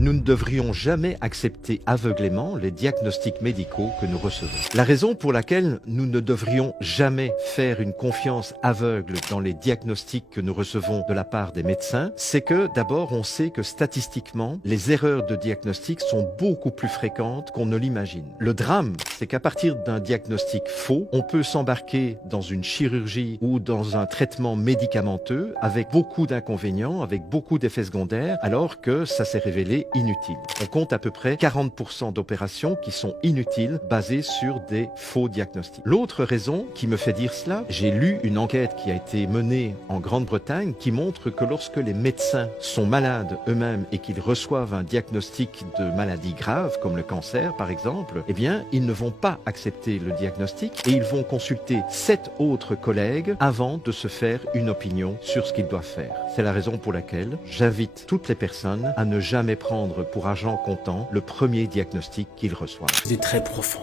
Nous ne devrions jamais accepter aveuglément les diagnostics médicaux que nous recevons. La raison pour laquelle nous ne devrions jamais faire une confiance aveugle dans les diagnostics que nous recevons de la part des médecins, c'est que d'abord on sait que statistiquement, les erreurs de diagnostic sont beaucoup plus fréquentes qu'on ne l'imagine. Le drame, c'est qu'à partir d'un diagnostic faux, on peut s'embarquer dans une chirurgie ou dans un traitement médicamenteux avec beaucoup d'inconvénients, avec beaucoup d'effets secondaires, alors que ça s'est révélé inutile. On compte à peu près 40% d'opérations qui sont inutiles basées sur des faux diagnostics. L'autre raison qui me fait dire cela, j'ai lu une enquête qui a été menée en Grande-Bretagne qui montre que lorsque les médecins sont malades eux-mêmes et qu'ils reçoivent un diagnostic de maladie grave, comme le cancer par exemple, eh bien, ils ne vont pas accepter le diagnostic et ils vont consulter 7 autres collègues avant de se faire une opinion sur ce qu'ils doivent faire. C'est la raison pour laquelle j'invite toutes les personnes à ne jamais prendre pour argent comptant le premier diagnostic qu'ils reçoivent. C'est très profond.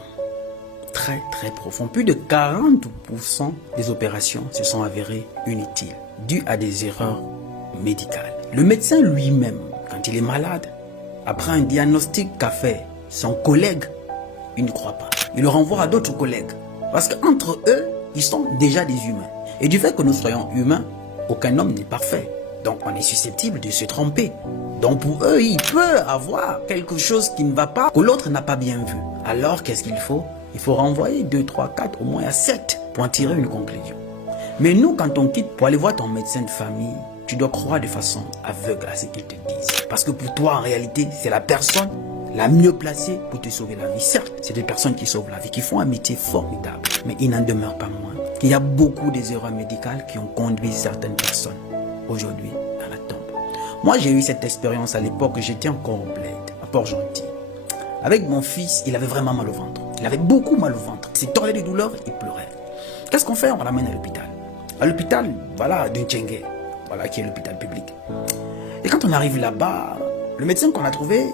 Très profond. Plus de 40% des opérations se sont avérées inutiles, dues à des erreurs médicales. Le médecin lui-même, quand il est malade, après un diagnostic qu'a fait son collègue, il ne croit pas. Il le renvoie à d'autres collègues. Parce qu'entre eux, ils sont déjà des humains. Et du fait que nous soyons humains, aucun homme n'est parfait. Donc on est susceptible de se tromper. Donc pour eux, il peut avoir quelque chose qui ne va pas, que l'autre n'a pas bien vu. Alors qu'est-ce qu'il faut? Il faut renvoyer 2, 3, 4, au moins à 7 pour en tirer une conclusion. Mais nous, quand on quitte pour aller voir ton médecin de famille, tu dois croire de façon aveugle à ce qu'il te dise. Parce que pour toi, en réalité, c'est la personne la mieux placée pour te sauver la vie. Certes, c'est des personnes qui sauvent la vie, qui font un métier formidable. Mais il n'en demeure pas moins qu'il y a beaucoup des erreurs médicales qui ont conduit certaines personnes aujourd'hui dans la tombe. Moi, j'ai eu cette expérience à l'époque, j'étais encore au bled, à Port-Gentil. Avec mon fils, il avait vraiment mal au ventre. Il avait beaucoup mal au ventre. Il s'est tordu de douleur, il pleurait. Qu'est-ce qu'on fait? On l'amène à l'hôpital. À l'hôpital, voilà, de Ntchengue, voilà, qui est l'hôpital public. Et quand on arrive là-bas, le médecin qu'on a trouvé,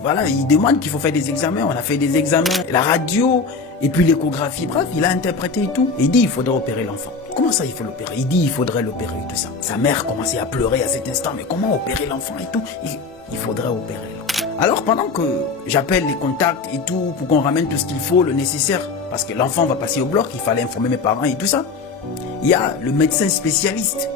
voilà, il demande qu'il faut faire des examens. On a fait des examens, la radio, et puis l'échographie. Bref, il a interprété et tout. Et il dit, il faudrait opérer l'enfant. Comment ça, il faut l'opérer? Il dit, il faudrait l'opérer et tout ça. Sa mère commençait à pleurer à cet instant. Mais comment opérer l'enfant et tout? Il faudrait opérer l'enfant. Alors, pendant que j'appelle les contacts et tout, pour qu'on ramène tout ce qu'il faut, le nécessaire, parce que l'enfant va passer au bloc, il fallait informer mes parents et tout ça. Il y a le médecin spécialiste,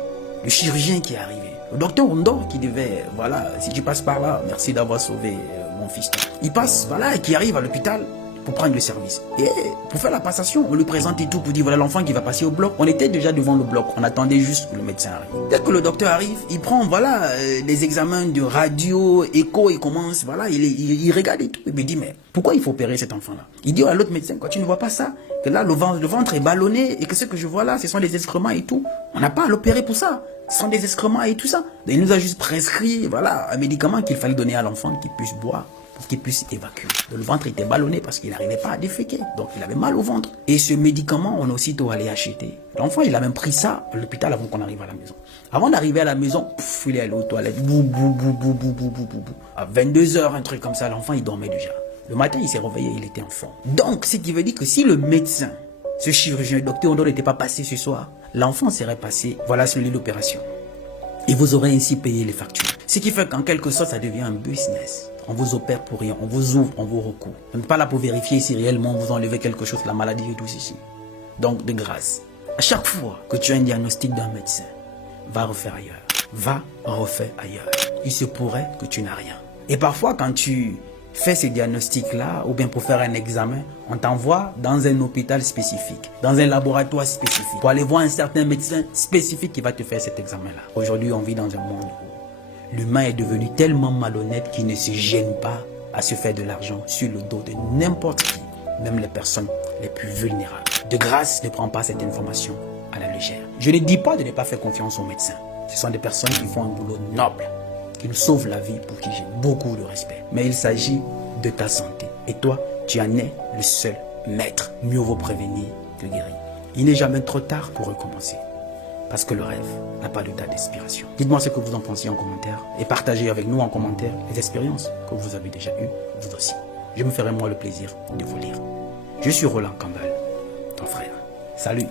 le chirurgien qui est arrivé. Le docteur Ondo qui devait, voilà, si tu passes par là, merci d'avoir sauvé mon fils. Il passe, voilà, et qui arrive à l'hôpital pour prendre le service. Et pour faire la passation, on lui présente et tout pour dire, voilà l'enfant qui va passer au bloc. On était déjà devant le bloc, on attendait juste que le médecin arrive. Dès que le docteur arrive, il prend, voilà, les examens de radio, écho, il commence, voilà, il regarde et tout. Il me dit, mais pourquoi il faut opérer cet enfant-là? Il dit à l'autre médecin, quoi, tu ne vois pas ça? Que là, le ventre est ballonné et que ce que je vois là, ce sont des excréments et tout. On n'a pas à l'opérer pour ça. Ce sont des excréments et tout ça. Et il nous a juste prescrit, voilà, un médicament qu'il fallait donner à l'enfant qu'il puisse boire, pour qu'il puisse évacuer. Le ventre était ballonné parce qu'il n'arrivait pas à déféquer. Donc il avait mal au ventre. Et ce médicament, on a aussitôt allé acheter. L'enfant, il a même pris ça à l'hôpital avant qu'on arrive à la maison. Avant d'arriver à la maison, il est allé aux toilettes. À 22h, un truc comme ça, l'enfant, il dormait déjà. Le matin, il s'est réveillé, il était en forme. Donc, ce qui veut dire que si le médecin, ce chirurgien, le docteur Ondo n'était pas passé ce soir, l'enfant serait passé, voilà, sur l'opération. Et vous aurez ainsi payé les factures. Ce qui fait qu'en quelque sorte, ça devient un business. On vous opère pour rien, on vous ouvre, on vous recouvre. On n'est pas là pour vérifier si réellement vous enlevez quelque chose, la maladie et tout ceci. Donc, de grâce, à chaque fois que tu as un diagnostic d'un médecin, va refaire ailleurs. Va refaire ailleurs. Il se pourrait que tu n'as rien. Et parfois, quand tu fais ces diagnostics-là, ou bien pour faire un examen, on t'envoie dans un hôpital spécifique, dans un laboratoire spécifique, pour aller voir un certain médecin spécifique qui va te faire cet examen-là. Aujourd'hui, on vit dans un monde où l'humain est devenu tellement malhonnête qu'il ne se gêne pas à se faire de l'argent sur le dos de n'importe qui, même les personnes les plus vulnérables. De grâce, ne prends pas cette information à la légère. Je ne dis pas de ne pas faire confiance aux médecins. Ce sont des personnes qui font un boulot noble, qui nous sauvent la vie, pour qui j'ai beaucoup de respect. Mais il s'agit de ta santé. Et toi, tu en es le seul maître. Mieux vaut prévenir que guérir. Il n'est jamais trop tard pour recommencer. Parce que le rêve n'a pas de date d'expiration. Dites-moi ce que vous en pensez en commentaire. Et partagez avec nous en commentaire les expériences que vous avez déjà eues, vous aussi. Je me ferai moi le plaisir de vous lire. Je suis Roland Campbell, ton frère. Salut!